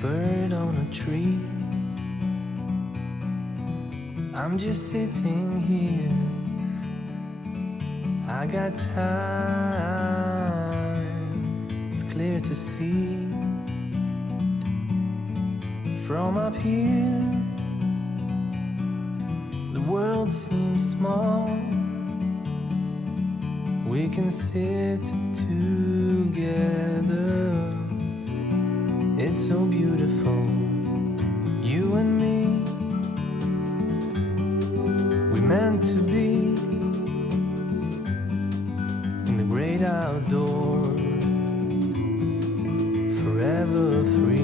bird on a tree. I'm just sitting here. I got time. It's clear to see. From up here, the world seems small. We can sit together. It's so beautiful, you and me. We meant to be in the great outdoors, forever free.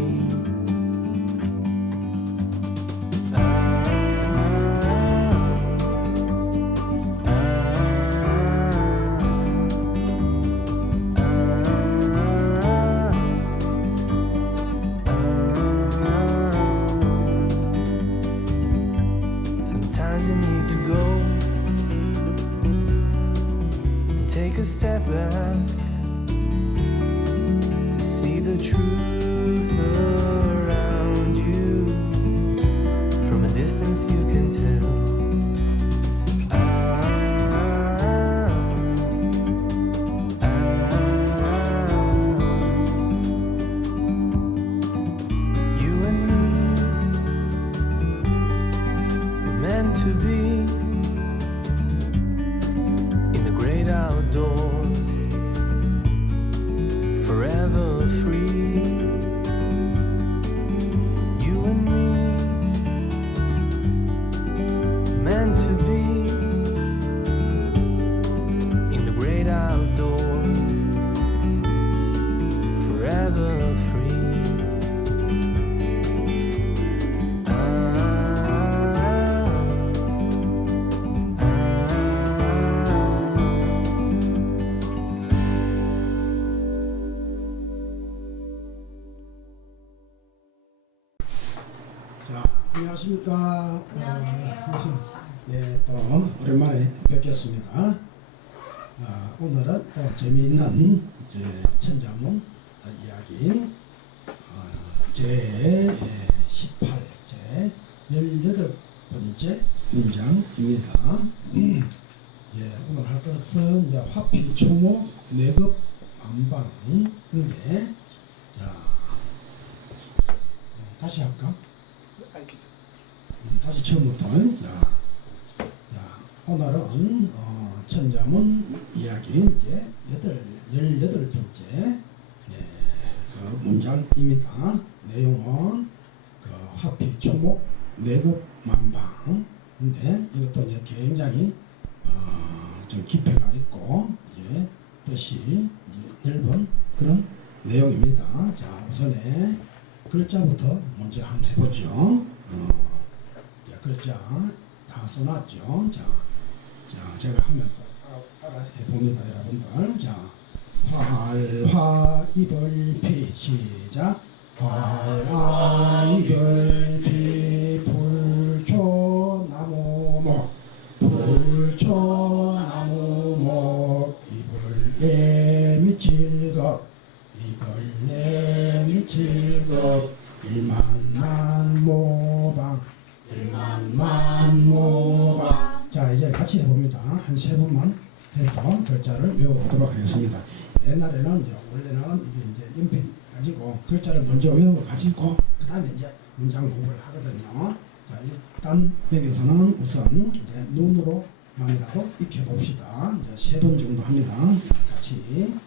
Sometimes you need to go and take a step back to see the truth around you. From a distance you can tell. You and me were meant to be in the great outdoors, forever free. You and me meant to be in the great outdoors, forever free. 자, 안녕하십니까. 예, 또 오랜만에 뵙겠습니다. 오늘은 또 재미있는 이제 천자문 이야기 제 18, 제 18번째 문장입니다. 예, 오늘 할 것은 이제 화피, 초목, 내급, 만방인데, 자, 다시 할까? 다시 처음부터. 자, 오늘은 천자문 이야기 이제 18번째 그 문장입니다. 내용은 그 화피, 초목, 내급, 만방인데 이것도 이제 굉장히 좀 깊이가 있고 이제 뜻이 이제 넓은 그런 내용입니다. 자, 우선에 글자부터 먼저 한번 해보죠. 글자 다 써놨죠. 자, 제가 하면 따라 해봅니다, 여러분들. 자, 활화이벌피 시작. 활화이벌피 불초나무목, 불초나무목, 이벌레 미칠겁, 이벌레 미칠겁, 일만만모방, 일만만모방. 자, 이제 같이 해봅니다. 한 3번만 해서 글자를 외워보도록 하겠습니다. 옛날에는 이제 원래는 이게 이제 연필 가지고 글자를 먼저 외워가지고 그 다음에 이제 문장 공부를 하거든요. 자, 일단 여기서는 우선 이제 눈으로만이라도 익혀봅시다. 이제 3번 정도 합니다. 같이.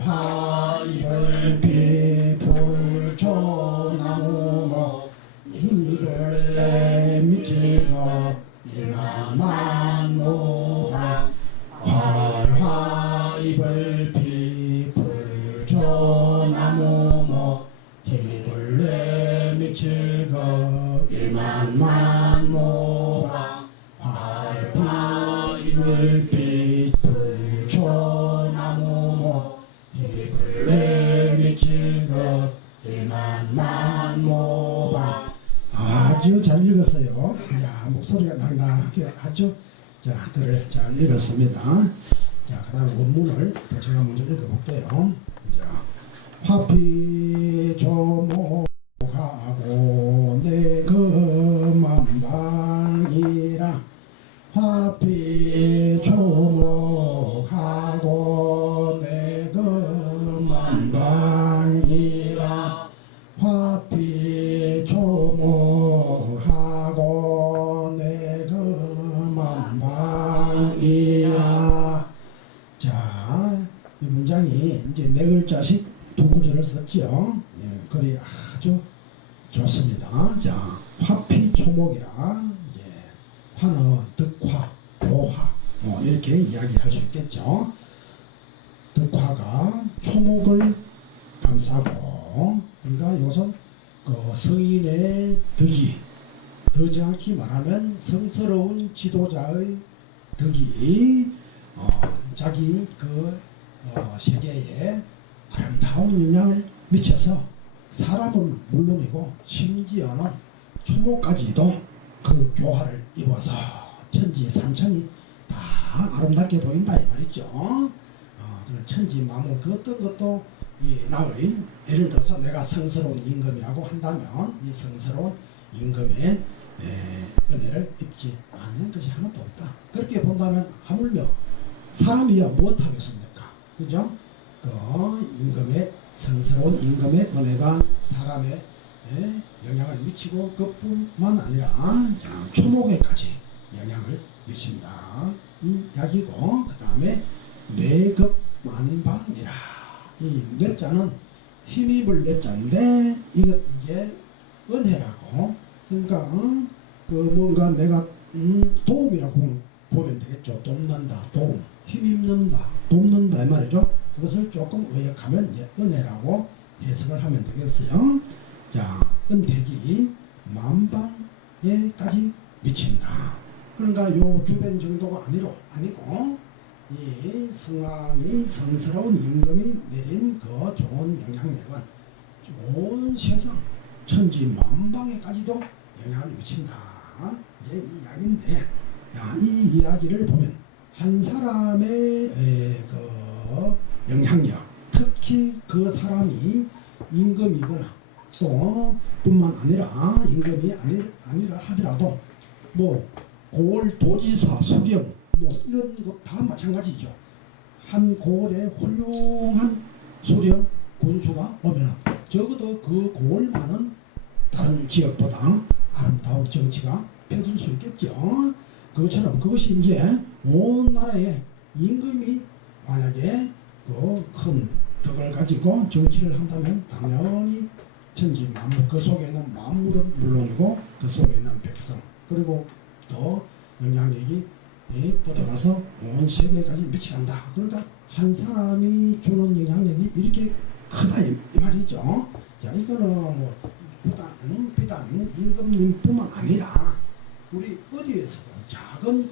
활화이벌피 불초나무목, 이벌레 미칠겁, 일만만모방. 활화이벌피 불초나무목, 힘이벌레 미칠겁, 일만만모방. 활화이벌피 불초나무목, 힘이벌레 미칠겁, 일만만모방. 아주 잘 읽었어요. 야, 목소리가 낭낭하게 아주 자, 글을 잘 읽었습니다. 자, 그 다음 원문을 또 제가 먼저 읽어볼게요. 자, 화피 조모 아주 좋습니다. 자, 화피초목이라 화는 득화, 교화 이렇게 이야기할 수 있겠죠. 득화가 초목을 감싸고, 그러니까 이것은 그 서인의 덕이, 더 정확히 말하면 성스러운 지도자의 덕이 자기 그 세계에 아름다운 영향을 미쳐서 사람은 물론이고 심지어는 초목까지도 그 교화를 입어서 천지 산천이 다 아름답게 보인다 이 말이죠. 그런 천지 만물 그 어떤 것도 이 나의, 예를 들어서 내가 성스러운 임금이라고 한다면 이 성스러운 임금의 은혜를 입지 않는 것이 하나도 없다. 그렇게 본다면 하물며 사람이야 무엇하겠습니까? 그죠? 그 임금의, 성스러운 임금의 은혜가 사람의 영향을 미치고 그뿐만 아니라 초목에까지 영향을 미칩니다. 이 약이고, 그 다음에 뇌급만방이라, 이 뇌자는 힘입을 뇌자인데 이게 은혜라고, 그러니까 그 뭔가 내가 도움이라고 보면 되겠죠. 돕는다, 도움, 힘입는다, 돕는다 이 말이죠. 그것을 조금 의역하면 이제 은혜라고 해석을 하면 되겠어요. 자, 은택이 만방에까지 미친다. 그러니까 요 주변 정도가 아니고 이 성왕이 성스러운 임금이 내린 그 좋은 영향력은 온 세상 천지 만방에까지도 영향을 미친다. 이제 이 이야기인데, 이 이야기를 보면 한 사람의 그 영향력, 특히 그 사람이 임금이거나 또 뿐만 아니라 임금이 아니라 하더라도 뭐 고을 도지사 수령 뭐 이런 것 다 마찬가지죠. 한 고을에 훌륭한 수령 군수가 오면 적어도 그 고을만은 다른 지역보다 아름다운 정치가 펴질 수 있겠죠. 그것처럼 그것이 이제 온 나라의 임금이 만약에 그 큰 덕을 가지고 정치를 한다면 당연히 천지 만물, 그 속에 있는 만물은 물론이고 그 속에 있는 백성, 그리고 또 영향력이 뻗어가서 온 세계까지 미치간다. 그러니까 한 사람이 주는 영향력이 이렇게 크다 이 말이죠. 자, 이거는 뭐 비단 임금님뿐만 아니라 우리 어디에서도 작은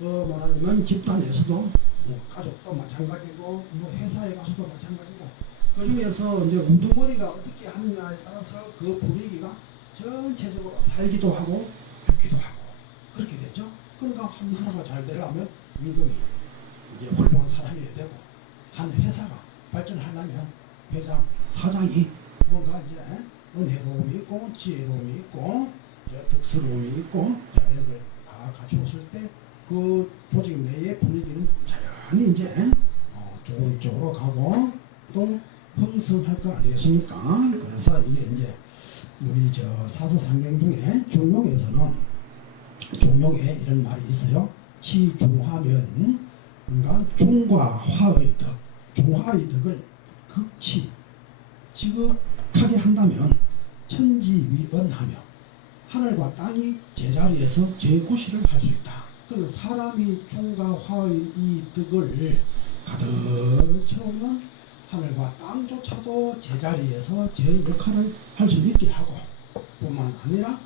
말하자면 집단에서도 뭐 가족도 마찬가지고 뭐 회사에 가서도 마찬가지고, 그 중에서 이제 우두머리가 어떻게 하느냐에 따라서 그 분위기가 전체적으로 살기도 하고 죽기도 하고 그렇게 되죠. 그러니까 한 나라가 잘 되려면 임금이 이제 훌륭한 사람이어야 되고, 한 회사가 발전하려면 회장 사장이 뭔가 이제 은혜로움이 있고 지혜로움이 있고 덕스러움이 있고 이런 걸 다 갖추었을 때 그 조직 내의 분위기는 자연히 이제 좋은 쪽으로 가고 또 흥성할 거 아니겠습니까? 그래서 이게 이제 우리 사서상경 중에 중용에서는 중용에 이런 말이 있어요. 치중화면, 그러니까 중과 화의 덕, 중화의 덕을 극치 지극하게 한다면 천지위언하며 하늘과 땅이 제자리에서 제구시를 할 수 있다. 그 사람이 중과 화의 이 덕을 가득 채우면 하늘과 땅조차도 제자리에서 제 역할을 할 수 있게 하고, 뿐만 아니라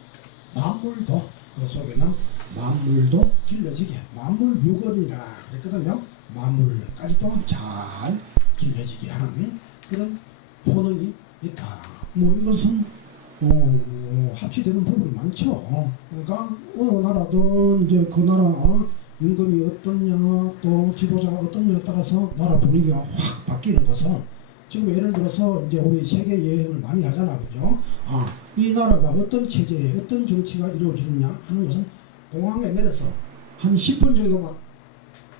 만물도, 그 속에는 만물도 길러지게, 만물 유건이라 그랬거든요. 만물까지도 잘 길러지게 하는 그런 효능이 있다. 뭐 이것은 합치되는 부분이 많죠. 그러니까 어느 나라든 이제 그 나라 임금이 어떠냐 또 지도자가 어떠냐에 따라서 나라 분위기가 확 바뀌는 것은, 지금 예를 들어서 이제 우리 세계 여행을 많이 하잖아, 그죠? 이 나라가 어떤 체제에 어떤 정치가 이루어지느냐 하는 것은 공항에 내려서 한 10분 정도만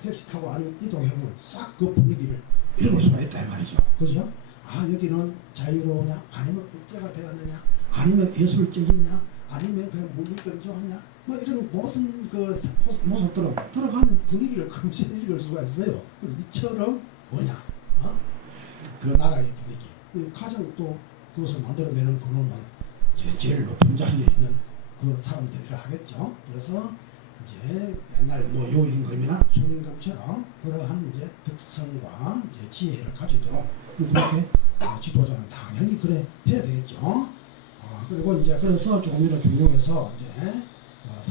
택시 타고 아니 이동해보면 싹 그 분위기를 읽을 수가 있다 이 말이죠. 그죠? 여기는 자유로우냐 아니면 국제가 되었느냐 아니면 예술적이냐 아니면 그냥 물리건조하냐 뭐 이런 무슨 그 모습들은 들어가면 분위기를 금세 읽을 수가 있어요. 이처럼 뭐냐 그 나라의 분위기, 가장 또 그것을 만들어내는 근원은 제일 높은 자리에 있는 그 사람들이라 하겠죠. 그래서 이제 옛날 뭐 요임금이나 손임금처럼 그러한 이제 특성과 이제 지혜를 가지도록 그렇게 지도자는 당연히 그래 해야 되겠죠. 그리고 이제 그래서 조금이나 중용해서 이제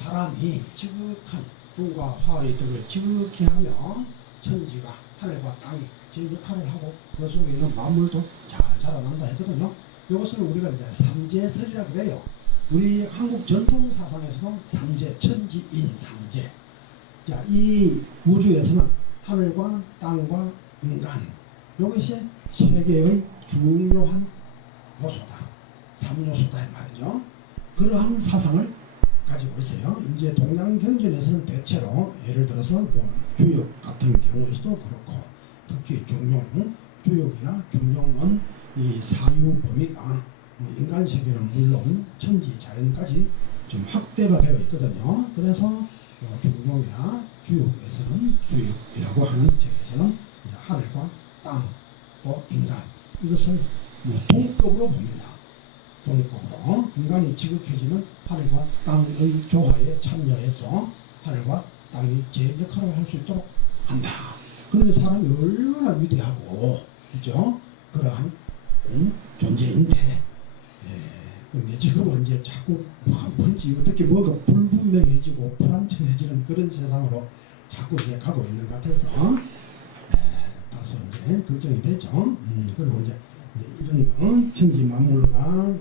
사람이 지극한 풍과 화의 덕을 지극히 하며 천지가 하늘과 땅이 제 역할을 하고 그 속에 있는 만물도 잘 자라난다 했거든요. 이것을 우리가 이제 삼재설이라고 그래요. 우리 한국 전통 사상에서도 삼재, 천지인 삼재. 자, 이 우주에서는 하늘과 땅과 인간, 이것이 세계의 중요한 요소다. 삼요소다 이 말이죠. 그러한 사상을 가지고 있어요. 이제 동양경전에서는 대체로 예를 들어서 뭐 주역 같은 경우에서도 그렇고 특히 중용, 주역이나 중용은 이 사유 범위가 인간 세계는 물론 천지 자연까지 좀 확대가 되어 있거든요. 그래서 중용이나 주역에서는 주역이라고 하는 책에서는 하늘과 땅, 또 인간 이것을 동급으로 봅니다. 동급으로 인간이 지극해지면 하늘과 땅의 조화에 참여해서 하늘과 땅이 제 역할을 할 수 있도록 한다. 그런데 사람이 얼마나 위대하고 그죠? 그러한 존재인데 근데 지금은 이제 자꾸 뭔지 어떻게 뭐가 불분명해지고 불안정해지는 그런 세상으로 자꾸 이제 가고 있는 것 같아서 다소 이제 걱정이 되죠. 그리고 이제 이런 천지 만물과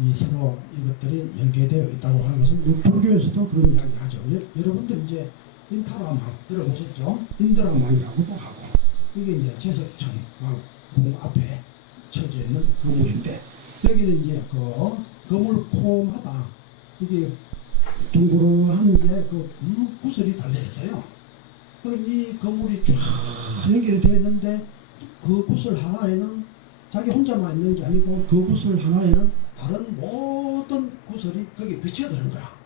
이 서로 이것들이 연계되어 있다고 하는 것은 불교에서도 그런 이야기 하죠. 여러분들 이제 인타라망 들어보셨죠? 인드라망이라고도 하고 이게 이제 제석천 궁 앞에 쳐져 있는 건물인데 여기는 이제 그 건물 포마다 이게 둥그러한 이제 그 구슬이 달려 있어요. 그럼 이 건물이 쫙 연결이 되어 있는데 그 구슬 하나에는 자기 혼자만 있는 게 아니고 그 구슬 하나에는 다른 모든 구슬이 거기에 비춰드는 거라.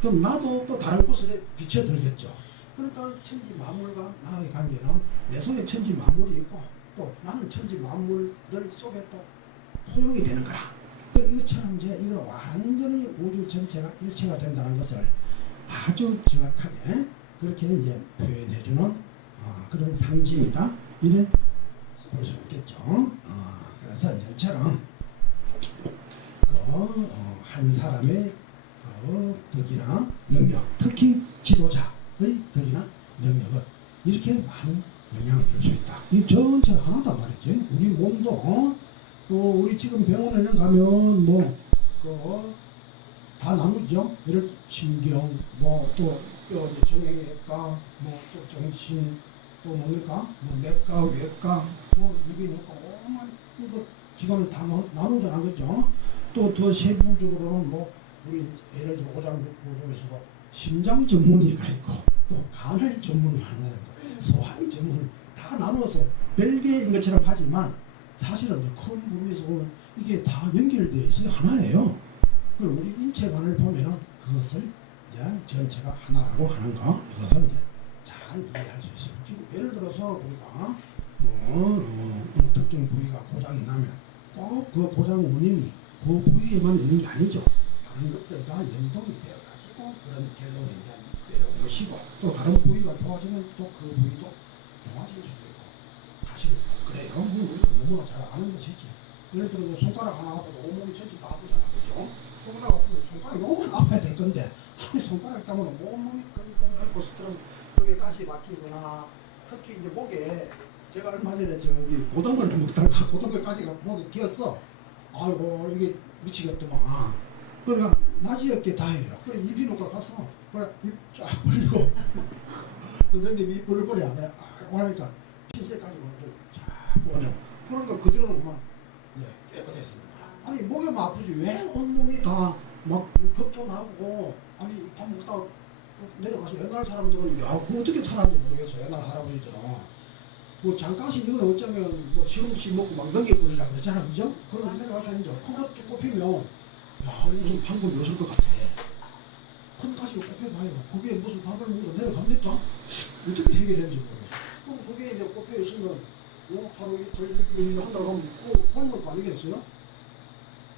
그럼 나도 또 다른 구슬에 비춰들겠죠. 그러니까 천지 만물과 나의 관계는 내 속에 천지 만물이 있고 또 나는 천지 만물들 속에 또 포용이 되는 거라. 이것처럼 이제 이걸 완전히 우주 전체가 일체가 된다는 것을 아주 정확하게 그렇게 이제 표현해주는 그런 상징이다. 이래 볼 수 있겠죠. 그래서 이제 이처럼 한 사람의 덕이나 능력, 특히 지도자의 덕이나 능력은 이렇게 많은 영향을 줄 수 있다. 이 전체가 하나다 말이지. 우리 몸도 우리 지금 병원에는 가면 뭐 다 나누죠. 예를 신경, 뭐 또 정형외과, 뭐 또 정신, 또 뭡니까? 뭐 내과, 외과, 뭐 이비인후과, 오만 이거 기관을 다 나누잖아, 그죠? 또 더 세부적으로는 뭐 우리 예를 들어 오장육부에서도 심장 전문의가 있고 또 간을 전문을 하는 거, 소화기 전문을 다 나눠서 별개인 것처럼 하지만 사실은 큰 부위에서 보면 이게 다 연결되어 있어요. 하나예요. 그럼 우리 인체관을 보면은 그것을 이제 전체가 하나라고 하는 거 이것을 이제 잘 이해할 수 있어요. 지금 예를 들어서 우리가 특정 부위가 고장이 나면 꼭 그 고장 원인이 그 부위에만 있는 게 아니죠. 다른 것들과 연동이 되어가지고 그런 결론이 이제 내려온 것이고 또 다른 부위가 좋아지면 또 그 부위도 좋아질 수도 있고 사실 그래요. 우리가 너무나 잘 아는 것이지. 예를 들어 손가락 하나 아파도 온몸이 전체 다 아프잖아. 그죠? 손가락 아프면 손가락이 너무 아파야 될 건데 아니 손가락 때문에 온몸이 끙끙 앓고 스트럼 그게 가시 막히거나 특히 이제 목에 제가 얼마 전에 저기 고등어를 먹다가 고등어 가시가 목에 튀었어. 아이고 이게 미치겠더만. 그러니까 낮이 어깨 다행이라. 그래 이비인후과 가서 그래 입 쫙 벌리고 선생님이 입 벌려버려. 그래 오라니까 핀셋 가지고 쫙 꺼내. 그러니까 그대로는 그만 깨끗해집니다. 아니 목에만 아프지 왜 온몸이 다 막 겁도 나고 아니 밥 먹다가 내려가서 옛날 사람들은 야 그거 어떻게 살았는지 모르겠어. 옛날 할아버지들은 뭐 잠깐씩 이건 어쩌면 뭐 시금치 먹고 막 넘겨버리려고 그러잖아. 그죠? 그럼 내려가서 이제 코가 쭉 꼽히면 야 무슨 방금 요술 것 같아. 큰 가시가 꼽혀봐요. 거기에 무슨 밥을 먹고 내려갑니까? 어떻게 해결했는지 모르겠어. 그럼 거기에 이제 꼽혀 있으면 하루 이틀 한달 하면 굶을 거 아니겠어요?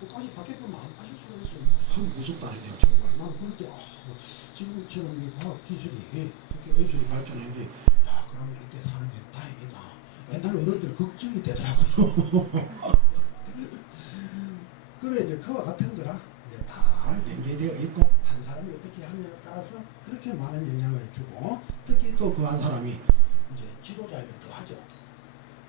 끝까지 밖에 보면 안 빠질 수가 있어요. 참 무섭다는데요. 정말 난 그럴 때 지금처럼 이 과학 기술이 특히 의술이 발전했는데 야 그러면 이때 사는 게 다행이다. 옛날 어른들 걱정이 되더라고요. 그래 이제 그와 같은 거라 이제 다 연계되어 있고 한 사람이 어떻게 하느냐에 따라서 그렇게 많은 영향을 주고 특히 또 그 한 사람이 이제 지도자이면 더 하죠.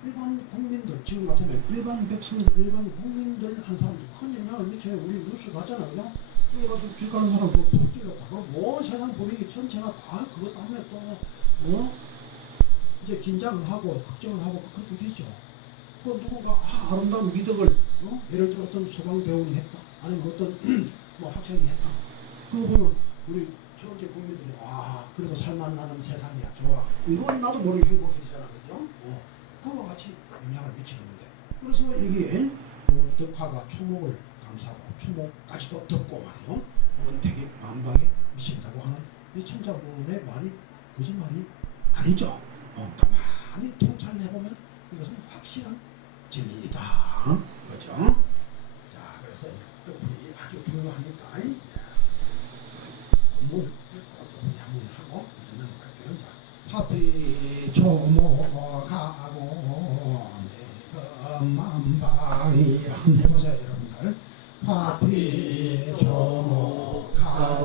일반 국민들 지금 같으면 일반 백성들 일반 국민들 한 사람도 큰 영향을 미쳐요. 우리 뉴스 봤잖아요. 그냥 여기 가서 길 가는 사람 푹 뛰었다가 뭐 세상 분위기 전체가 다 그것 때문에 또 이제 긴장을 하고 걱정을 하고 그렇게 되죠. 그 누군가 아름다운 미덕을 예를 들어 어떤 소방대원이 했다 아니면 어떤 뭐 학생이 했다 그거 보면 우리 전체 국민들이 그래도 살만나는 세상이야 좋아 이건 나도 모르게 행복해지잖아 그죠? 그와 같이 영향을 미치는데 그래서 여기에 덕화가 초목을 감사하고 초목까지도 듣고 말이요 원택이 만방에 미친다고 하는 이 천자문의 말이 거짓말이 아니죠. 가만히 통찰해보면 이것은 확실한 진리이다. 그죠? 자, 그래서 뜻풀이 아주 중요하니까 공문 한번 하고 이제는 갈게요. 자, 파피 초모가고 내금만방이라 한번 해보세요, 여러분들. 파피 초모가고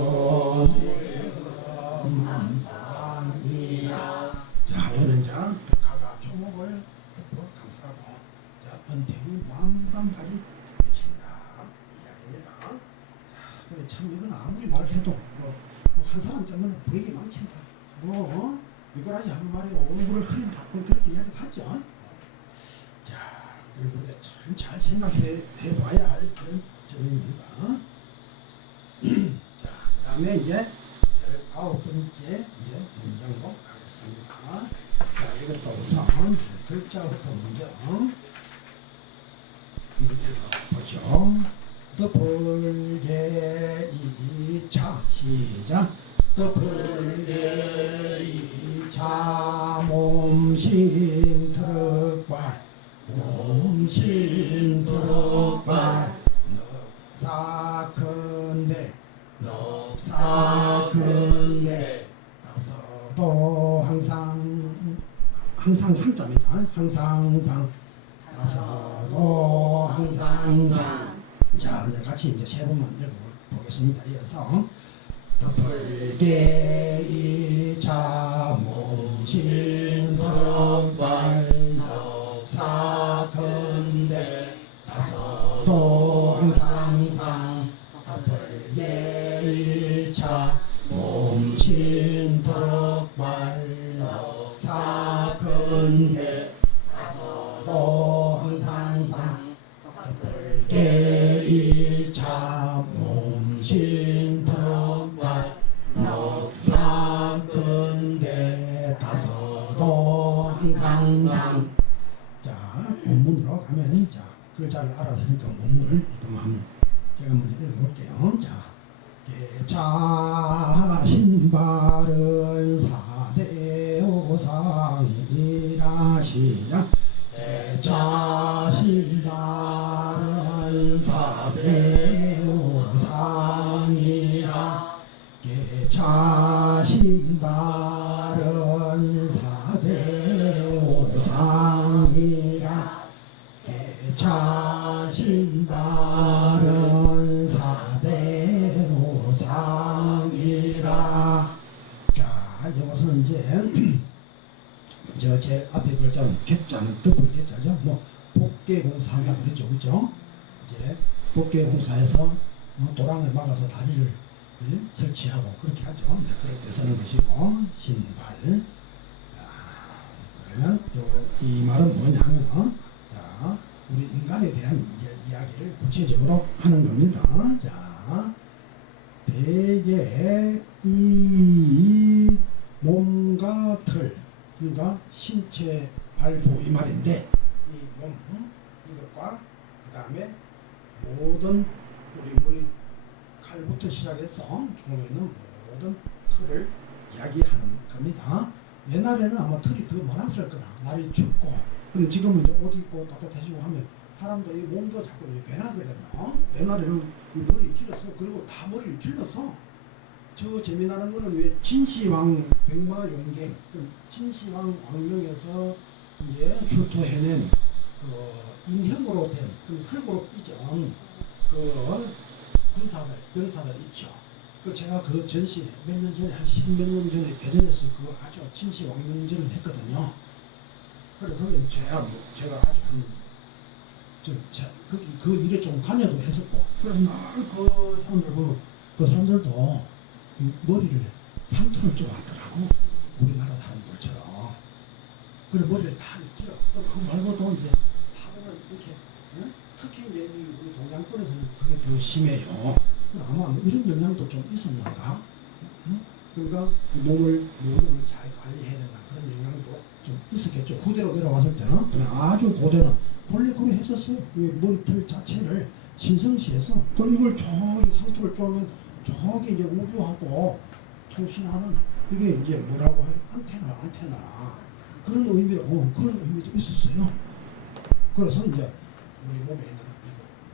내금만방이라. 자, 이거는 자, 가가 초목을 감싸고 자, 은택이 만방까지 미친다 이야기입니다. 자, 근데 참 이건 아무리 말해도 한 사람 때문에 불행이 망친다. 이걸 하지 한 말이 오물을 흐린다. 그렇게 이야기를 하죠. 자, 그리고 참 잘 생각해 봐야 할 그런 점입니다. 자, 그다음에 이제 19번째 이제 문장으로 가겠습니다. 자, 이것도 우선 글자부터 먼저 보죠. 더불게 이차 시작. 더불게 이차 몸신 트럭발 몸신 트럭발 넉사건대 넉사건대 나서도 항상 상자입니다. 항상 나서도 항상 자 이제 같이 이제 세 번만 읽어보겠습니다. 이어서 덮을게 이자 몸신 덕발 넉사건대 나서도 항상 덮을게 이자 몸신 덕발 넉사건대 나서도 항상 덮을게 이자 몸신 덕발 넉사건대 다서도 항상 자 본문으로 가면 자 글자를 알아서니까 본문을 또 한번 제가 먼저 읽어볼게요. 자 자신 바른 사대오상이라 시작. 자신 바른 사대오상이라 자신 바른 사대오상이라 자신 바른 사대오상이라. 자 이것은 이제 제 앞에 글자는 개자는 뜻을 개자죠. 뭐 복개공사한다 그랬죠, 그죠? 이제 복개공사에서 도랑을 막아서 다리를 설치하고 그렇게 하죠. 그럴 때 쓰는 것이고 신발. 그러면 이 말은 뭐냐면 자 우리 인간에 대한 이야기를 구체적으로 하는 겁니다. 자 대개 이 몸과 털 그러니까 신체 발부 이 말인데 이 몸 이것과 그 다음에 모든 우리 머리 칼부터 시작해서 몸에 있는 모든 털을 이야기하는 겁니다. 옛날에는 아마 털이 더 많았을 거다. 날이 춥고 그리고 지금은 이제 옷 입고 따뜻해지고 하면 사람도 이 몸도 자꾸 변하거든요. 옛날에는 이 머리 길었어. 그리고 다 머리를 길러서 저 재미나는 거는 왜 진시황 백마용갱 진시황 왕명에서 이제 출토해낸 그 인형으로 된 그 흙으로 빚은 그 군사들 병사들 있죠. 그 제가 그 전시 몇 년 전에 한 10몇 년 전에 대전에서 그 아주 진시황명전을 했거든요. 그래 거기 제가 아주 그 일에 좀 관여도 했었고 그래서 그 사람들 보면 그 사람들도 머리를 상투를 쪼았더라고. 우리나라 사람들처럼. 그래 머리를 다 길어. 또 그거 말고도 이제 하루는 이렇게 특히 이제 우리 동양권에서는 그게 더 심해요. 아마 이런 영향도 좀 있었는가? 그러니까 몸을 잘 관리해야 된다 그런 영향도 좀 있었겠죠. 후대로 내려왔을 때는 그냥 아주 고대는 원래 그래 했었어요. 머리털 자체를 신성시해서 그럼 이걸 저기 상투를 쪼면 저기 이제 우주하고 통신하는 이게 이제 뭐라고 해요? 안테나 그런 의미로 그런 의미도 있었어요. 그래서 이제 우리 몸에 있는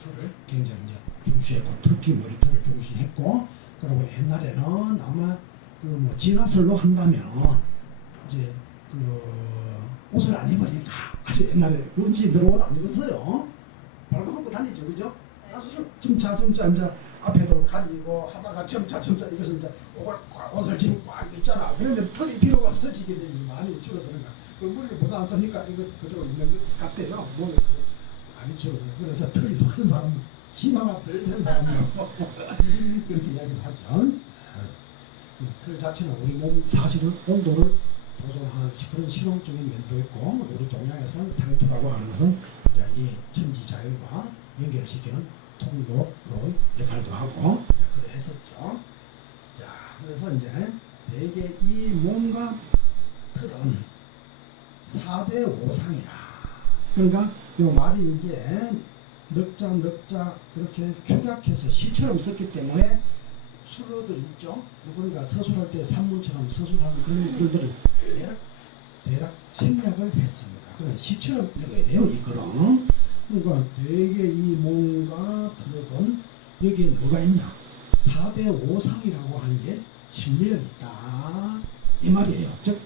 털을 굉장히 이제 중시했고 특히 머리털을 중시했고 그리고 옛날에는 아마 그 뭐 진화설로 한다면 이제 그 옷을 안 입으니까 아주 옛날에 은지 들어옷 안 입었어요. 발가벗고 다니죠, 그죠? 점차 이제 앞에도 가리고 하다가 점차 이것은 이제 옷을 지금 꽉 입잖아. 그런데 털이 필요가 없어지게 되니 많이 줄어드는가. 그 머리를 보다 안 쓰니까 이거 그대로 있는 것 같대요. 몸에 많이 줄어들어. 그래서 털이 많은 사람, 심화가 덜 된 사람이요. 그렇게 이야기를 하죠. 털 자체는 우리 몸 사실은 온도를 조절하는 그런 실용적인 면도 있고 우리 동양에서는 상토라고 하는 것은 이제 이 천지자연과 연결시키는 통로로 역할도 하고 그래 했었죠. 자, 그래서 이제 대개 이 몸과 털은 4대 5상이라. 그러니까 이 말이 이제 넉자 이렇게 축약해서 시처럼 썼기 때문에 수로들 있죠. 그러니까 서술할 때 산문처럼 서술하는 그런 글들을 대략 생략을 했습니다. 그런 시처럼 읽어야 돼요. 이 글은. 그러니까 되게 이 몸과 털은 여기에 뭐가 있냐? 4대 5상이라고 하는 게 실려 있다. 이 말이에요. 즉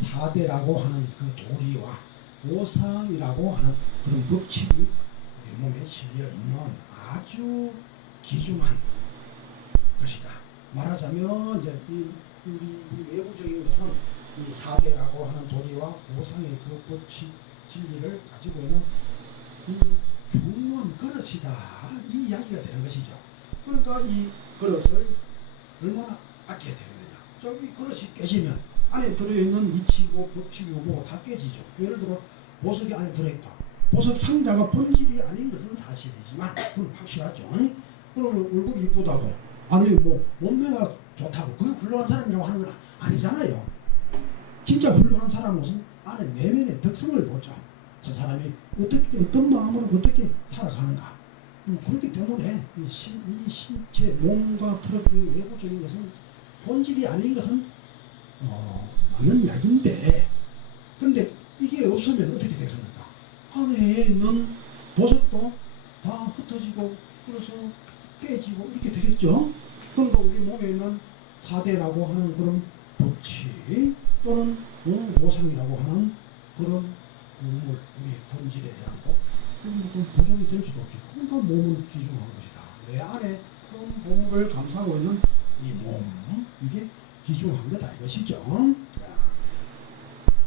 4대라고 하는 그 도리와 5상이라고 하는 그런 법칙이 우리 몸에 실려 있는 아주 귀중한 것이다. 말하자면 이제 이 외부적인 것은 이 4대라고 하는 도리와 5상의 그 법칙 진리를 가지고 있는 이 중요한 그릇이다. 이 이야기가 되는 것이죠. 그러니까 이 그릇을 얼마나 아껴야 되느냐. 저기 그릇이 깨지면 안에 들어있는 이치고 법칙이고 뭐고 다 깨지죠. 예를 들어 보석이 안에 들어있다. 보석 상자가 본질이 아닌 것은 사실이지만 그건 확실하죠. 그러면 얼굴이 이쁘다고 아니 뭐 몸매가 좋다고 그게 훌륭한 사람이라고 하는 건 아니잖아요. 진짜 훌륭한 사람은 안에 내면의 덕성을 보죠. 저 사람이 어떤 마음으로 어떻게 살아가는가. 그렇기 때문에 이 신체 몸과 털의 그 외부적인 것은 본질이 아닌 것은 맞는 이야기인데 근데 이게 없으면 어떻게 되겠습니까? 안에 있는 보석도 다 흩어지고 그래서 깨지고 이렇게 되겠죠. 그러니까 우리 몸에 있는 4대라고 하는 그런 법칙 또는 모상이라고 하는 그런 우리 본질에 대한 것 그런 것도 보존이 될 수도 없죠. 그러니까 몸은 귀중한 것이다. 내 안에 그런 보물을 감싸고 있는 이 몸 이게 귀중한 거다 이것이죠.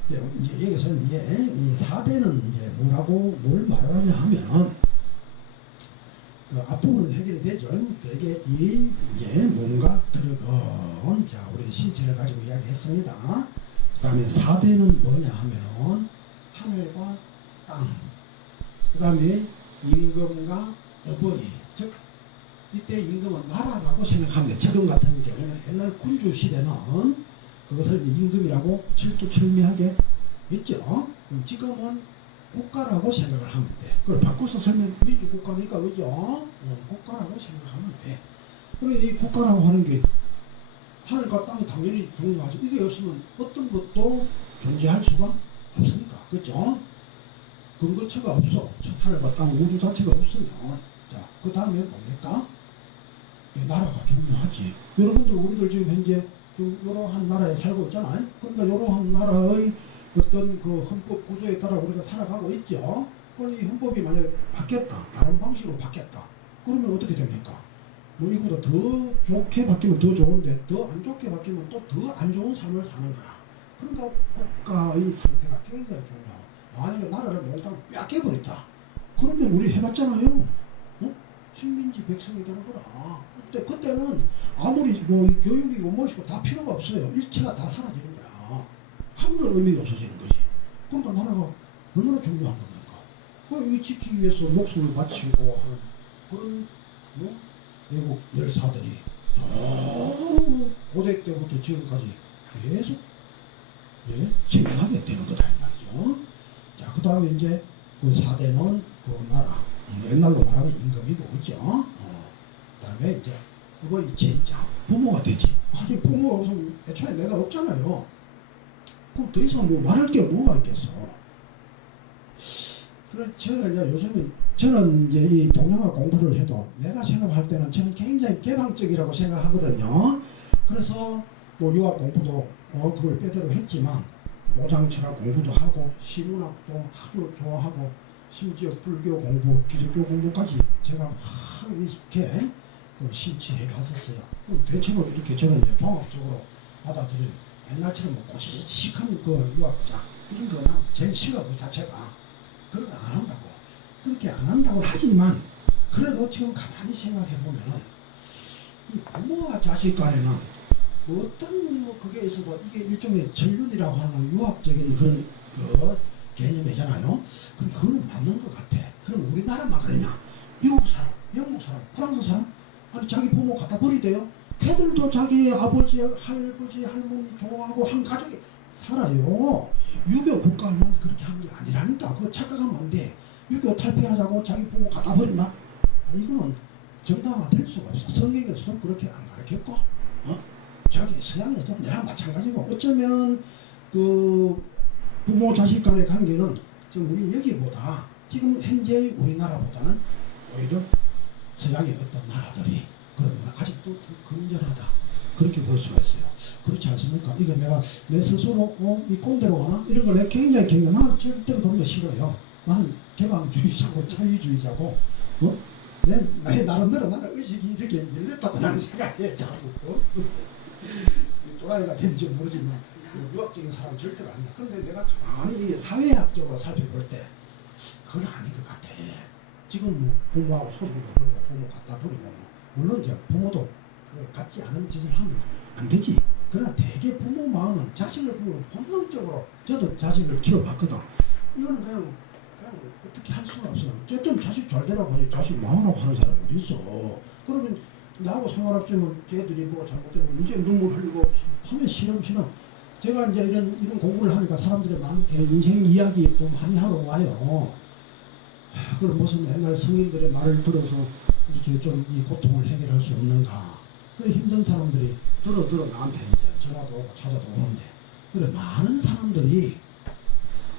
이제 여기서 이제 이 4대는 이제 뭘 말하냐 하면 그 앞부분은 해결이 되죠. 되게 이 이제 몸과 털은 자 우리 신체를 가지고 이야기했습니다. 그 다음에 4대는 뭐냐 하면은 하늘과 땅, 그 다음에 임금과 어버이, 즉 이때 임금은 나라라고 생각합니다. 지금 같은 경우는 옛날 군주 시대는 그것을 임금이라고 철두철미하게 했죠. 지금은 국가라고 생각을 하면 돼. 그걸 바꿔서 설명 민주국가니까 그죠? 국가라고 생각하면 돼. 그래 이 국가라고 하는 게 하늘과 땅이 당연히 중요하죠. 이게 없으면 어떤 것도 존재할 수가 없으니까 그죠? 근거처가 없어. 하늘과 땅 우주 자체가 없으면 자그 다음에 뭡니까? 이 나라가 중요하지. 여러분들 우리들 지금 현재 이러한 나라에 살고 있잖아요. 그러니까 이러한 나라의 어떤 그 헌법 구조에 따라 우리가 살아가고 있죠. 그럼 이 헌법이 만약에 바뀌었다, 다른 방식으로 바뀌었다, 그러면 어떻게 됩니까? 뭐 이보다 더 좋게 바뀌면 더 좋은데 더 안 좋게 바뀌면 또 더 안 좋은 삶을 사는 거라. 그러니까 국가의 상태가 굉장히 중요하고, 만약에 나라를 몽땅 뺏겨버렸다, 그러면 우리 해봤잖아요. 어? 식민지 백성이 되는 거라. 그때는 아무리 뭐 교육이고 무엇이고 다 필요가 없어요. 일체가 다 사라지는 거야. 아무런 의미가 없어지는 거지. 그러니까 나라가 얼마나 중요한 겁니까? 이 지키기 위해서 목숨을 바치고 하는 그런 뭐 외국 열사들이 고대 때부터 지금까지 계속 진행하게 되는 거다 이 말이죠. 자, 그 다음에 이제 그 4대는 그 나라, 옛날로 말하면 임금이고, 그죠? 그 다음에 이제 그거 진짜 부모가 되지. 아니, 부모가 없으면 애초에 내가 없잖아요. 그럼 더 이상 뭐 말할 게 뭐가 있겠어. 그래, 제가 이제 요즘은 저는 이제 이 동양화 공부를 해도 내가 생각할 때는 저는 굉장히 개방적이라고 생각하거든요. 그래서 뭐 유학 공부도 그걸 빼대로 했지만 모장철학 공부도 하고 시문학도 아주 좋아하고 심지어 불교 공부, 기독교 공부까지 제가 막 이렇게 심취해 갔었어요. 대체로 이렇게 저는 이제 종합적으로 받아들인 옛날처럼 뭐 꼬시식한 그 유학자 이런 거나 제일 싫어 그 자체가. 그런 거 안 한다고. 그렇게 안 한다고 하지만 그래도 지금 가만히 생각해 보면은 이 부모와 자식 간에는 어떤 뭐 그게 있어도 이게 일종의 전륜이라고 하는 유학적인 그런 그 개념이잖아요. 그럼 그거는 맞는 것 같아. 그럼 우리나라만 그러냐? 미국 사람, 영국 사람, 프랑스 사람? 아니 자기 부모 갖다 버리대요. 걔들도 자기 아버지, 할아버지, 할머니 좋아하고 한 가족이 살아요. 유교 국가만 그렇게 하는 게 아니라니까. 그거 착각하면 안 돼. 유교 탈피하자고 자기 부모 갖다 버린다? 이거는 정당화될 수가 없어. 성경에서도 그렇게 안 가르쳤고, 저기 서양에서도 내랑 마찬가지고, 어쩌면 그 부모 자식 간의 관계는 지금 우리 여기보다 지금 현재의 우리나라보다는 오히려 서양의 어떤 나라들이 그러면 아직도 더 건전하다, 그렇게 볼 수가 있어요. 그렇지 않습니까? 이거 내가 내 스스로 이 꼰대로 하나? 이런 걸 내가 굉장히 나는 절대로 그런 거 싫어요. 나는 개방주의자고 자유주의자고, 내 나름대로 나는 의식이 이렇게 열렸다고 나는 생각해. 자꾸 또라이가 된지 모르지만 유학적인 사람은 절대로 아니다. 그런데 내가 가만히 사회학적으로 살펴볼 때 그건 아닌 것 같아. 지금 뭐 부모하고 소속이고 그러니까 부모 갖다 버리고 물론 이제 부모도 갖지 않은 짓을 하면 안 되지. 그러나 대개 부모 마음은 자식을 보면 본능적으로, 저도 자식을 키워봤거든. 이거는 그냥 어떻게 할 수가 없어. 어쨌든 자식 잘 되라고 하지 자식 망하라고 하는 사람이 어디 있어. 그러면 나하고 상관없지만 걔들이 뭐 잘못되면 이제 눈물 흘리고 하면 싫음. 제가 이제 이런 공부를 하니까 사람들이 나한테 인생 이야기 또 많이 하러 와요. 그럼 무슨 옛날 성인들의 말을 들어서 이렇게 좀 이 고통을 해결할 수 없는가. 그 힘든 사람들이 들어 나한테 이제 전화도 오고 찾아도 오는데, 그래 많은 사람들이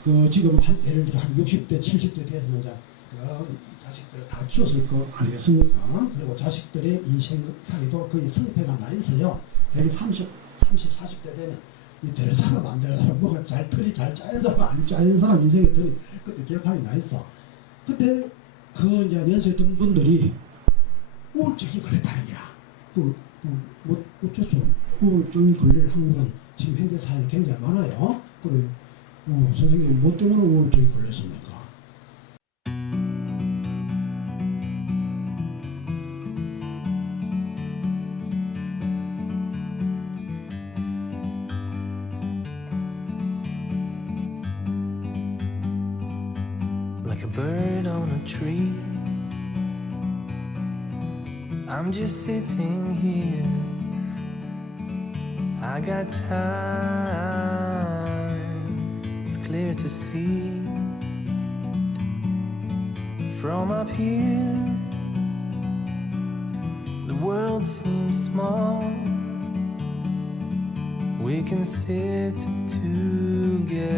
그 지금 한 예를 들어 한 60대 70대 되는 이제 자식들을 다 키웠을 거 아니겠습니까? 그리고 자식들의 인생살이도 거의 성패가 나 있어요. 대개 30, 40대 되면 이 될 사람 안 될 사람, 뭐가 틀이 잘 짜인 사람 안 짜인 사람 인생의 틀이 그때 개판이 나 있어. 그때 그 이제 연세 든 분들이 우울증이 걸렸다는 거야. 뭐 어쩔 수 없어. 우울증이 걸릴 확률은 지금 현대 사회에 굉장히 많아요. 그래, 선생님 뭐 때문에 우울증이 걸렸습니까? Like a bird on a tree, I'm just sitting here. I got time, it's clear to see. From up here, the world seems small. We can sit together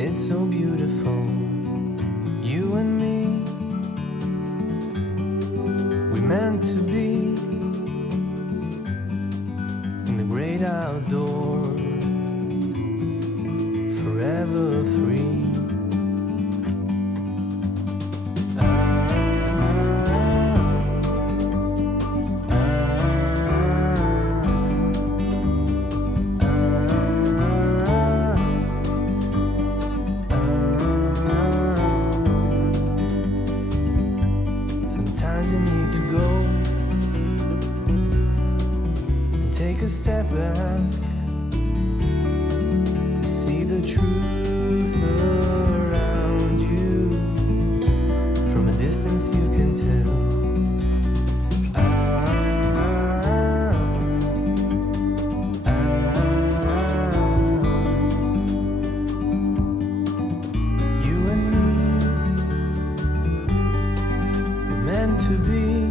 It's so beautiful, you and me. We meant to be in the great outdoors, forever free. Sometimes you need to go and take a step back to see the truth around you. From a distance you can tell. You and me, we're meant to be